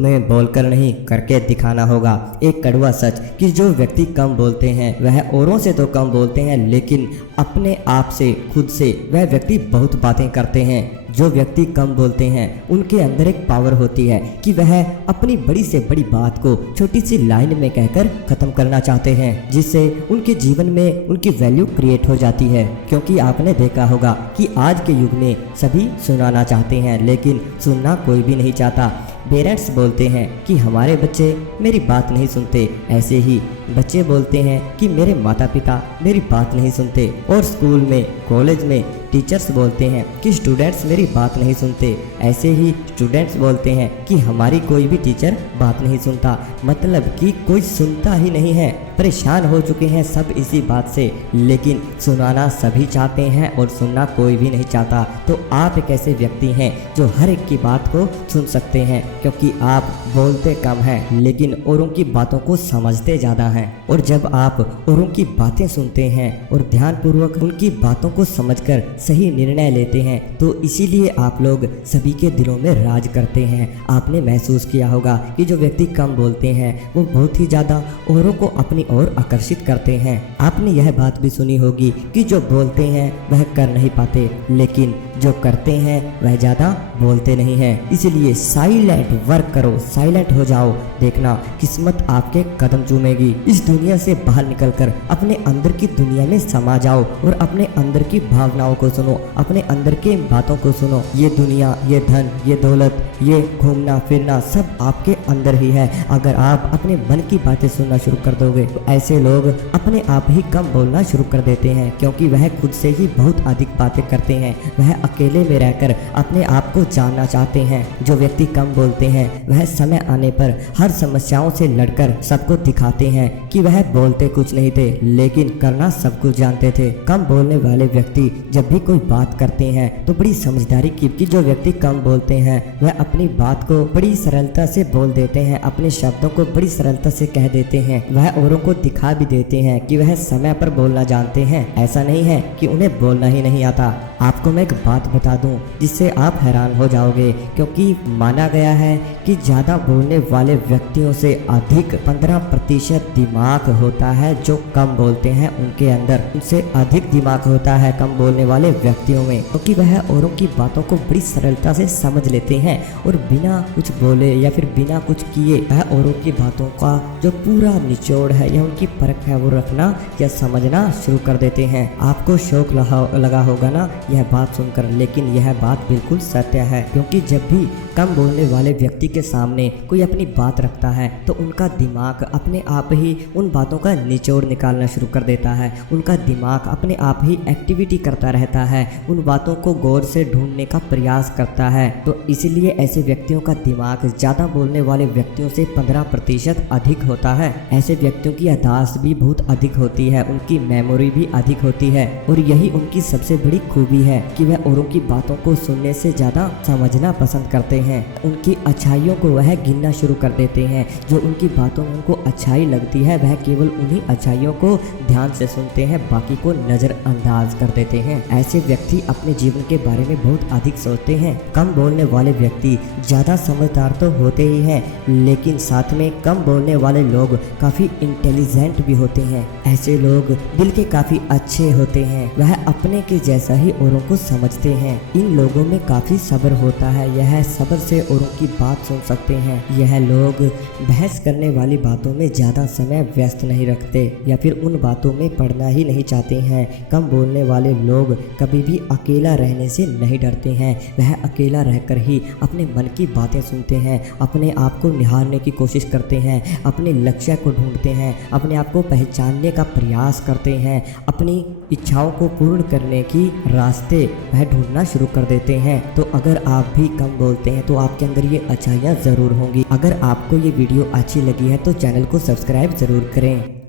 तुम्हें बोलकर नहीं करके दिखाना होगा। एक कड़वा सच कि जो व्यक्ति कम बोलते हैं वह औरों से तो कम बोलते हैं, लेकिन अपने आप से, खुद से वह व्यक्ति बहुत बातें करते हैं। जो व्यक्ति कम बोलते हैं उनके अंदर एक पावर होती है कि वह अपनी बड़ी से बड़ी बात को छोटी सी लाइन में कहकर खत्म करना चाहते हैं, जिससे उनके जीवन में उनकी वैल्यू क्रिएट हो जाती है। क्योंकि आपने देखा होगा कि आज के युग में सभी सुनाना चाहते हैं, लेकिन सुनना कोई भी नहीं चाहता। पेरेंट्स बोलते हैं कि हमारे बच्चे मेरी बात नहीं सुनते, ऐसे ही बच्चे बोलते हैं कि मेरे माता पिता मेरी बात नहीं सुनते, और स्कूल में, कॉलेज में टीचर्स बोलते हैं कि स्टूडेंट्स मेरी बात नहीं सुनते, ऐसे ही स्टूडेंट्स बोलते हैं कि हमारी कोई भी टीचर बात नहीं सुनता। मतलब कि कोई सुनता ही नहीं है। परेशान हो चुके हैं सब इसी बात से, लेकिन सुनाना सभी चाहते हैं और सुनना कोई भी नहीं चाहता। तो आप एक ऐसे व्यक्ति हैं जो हर एक की बात को सुन सकते हैं, क्योंकि आप बोलते कम हैं लेकिन औरों की बातों को समझते ज़्यादा हैं। और जब आप औरों की बातें सुनते हैं और ध्यानपूर्वक उनकी बातों को समझकर सही निर्णय लेते हैं, तो इसीलिए आप लोग सभी के दिलों में राज करते हैं। आपने महसूस किया होगा कि जो व्यक्ति कम बोलते हैं वो बहुत ही ज़्यादा औरों को अपनी ओर आकर्षित करते हैं। आपने यह बात भी सुनी होगी कि जो बोलते हैं वह कर नहीं पाते, लेकिन जो करते हैं वह ज़्यादा बोलते नहीं हैं। इसलिए साइलेंट वर्क करो, साइलेंट हो जाओ, देखना किस्मत आपके कदम चूमेगी। इस दुनिया से बाहर निकलकर अपने अंदर की दुनिया में समा जाओ और अपने अंदर की भावनाओं को सुनो, अपने अंदर के बातों को सुनो। ये दुनिया, ये धन, ये दौलत, ये घूमना फिरना सब आपके अंदर ही है। अगर आप अपने मन की बातें सुनना शुरू कर दोगे तो ऐसे लोग अपने आप ही कम बोलना शुरू कर देते हैं, क्योंकि वह खुद से ही बहुत अधिक बातें करते हैं। वह अकेले में रहकर अपने आप को जानना चाहते हैं। जो व्यक्ति कम बोलते हैं वह समय आने पर हर समस्याओं से लड़कर सबको दिखाते हैं कि वह बोलते कुछ नहीं थे, लेकिन करना सब कुछ जानते थे। कम बोलने वाले व्यक्ति जब भी कोई बात करते हैं तो बड़ी समझदारी की जो व्यक्ति कम बोलते हैं वह अपनी बात को बड़ी सरलता से बोल देते हैं, अपने शब्दों को बड़ी सरलता से कह देते हैं। वह औरों को दिखा भी देते हैं कि वह समय पर बोलना जानते हैं। ऐसा नहीं है कि उन्हें बोलना ही नहीं आता। आपको मैं एक बात बता दूं जिससे आप हैरान हो जाओगे, क्योंकि माना गया है कि ज़्यादा बोलने वाले व्यक्तियों से अधिक 15% दिमाग होता है जो कम बोलते हैं उनके अंदर। उनसे अधिक दिमाग होता है कम बोलने वाले व्यक्तियों में, क्योंकि वह औरों की बातों को बड़ी सरलता से समझ लेते हैं और बिना कुछ बोले या फिर बिना कुछ किए वह औरों की बातों का जो पूरा निचोड़ है या उनकी परख है वो रखना या समझना शुरू कर देते हैं। आपको शौक लगा होगा ना यह बात सुनकर, लेकिन यह बात बिल्कुल सत्य है, क्योंकि जब भी कम बोलने वाले व्यक्ति के सामने कोई अपनी बात रखता है तो उनका दिमाग अपने आप ही उन बातों का निचोड़ निकालना शुरू कर देता है। उनका दिमाग अपने आप ही एक्टिविटी करता रहता है, उन बातों को गौर से ढूंढने का प्रयास करता है। तो इसलिए ऐसे व्यक्तियों का दिमाग ज़्यादा बोलने वाले व्यक्तियों से 15% अधिक होता है। ऐसे व्यक्तियों की याददाश्त भी बहुत अधिक होती है, उनकी मेमोरी भी अधिक होती है, और यही उनकी सबसे बड़ी खूबी है कि वह औरों की बातों को सुनने से ज़्यादा समझना पसंद करते हैं। उनकी अच्छाइयों को वह गिनना शुरू कर देते हैं। जो उनकी बातों में उनको अच्छाई लगती है वह केवल उन्हीं अच्छाइयों को ध्यान से सुनते हैं, बाकी को नज़रअंदाज कर देते हैं। ऐसे व्यक्ति अपने जीवन के बारे में बहुत अधिक सोचते हैं। कम बोलने वाले व्यक्ति ज़्यादा समझदार तो होते ही हैं, लेकिन साथ में कम बोलने वाले लोग काफ़ी इंटेलिजेंट भी होते हैं। ऐसे लोग दिल के काफ़ी अच्छे होते हैं, वह अपने के जैसा ही औरों को समझते हैं। इन लोगों में काफ़ी सब्र होता है, यह सब्र से औरों की बात सुन सकते हैं। यह लोग बहस करने वाली बातों में ज़्यादा समय व्यस्त नहीं रखते या फिर उन बातों में पढ़ना ही नहीं चाहते हैं। कम बोलने वाले लोग कभी भी अकेला रहने से नहीं डरते हैं, वह अकेला रहकर ही अपने मन की बातें सुनते हैं, अपने आप को निहारने की कोशिश करते हैं, अपने लक्ष्य को ढूंढते हैं, अपने आप को पहचानने का प्रयास करते हैं, अपनी इच्छाओं को पूर्ण करने की रास्ते वह ढूंढना शुरू कर देते हैं। तो अगर आप भी कम बोलते हैं तो आपके अंदर ये अच्छाइयाँ ज़रूर होंगी। अगर आपको ये वीडियो अच्छी लगी है तो चैनल को सब्सक्राइब ज़रूर करें।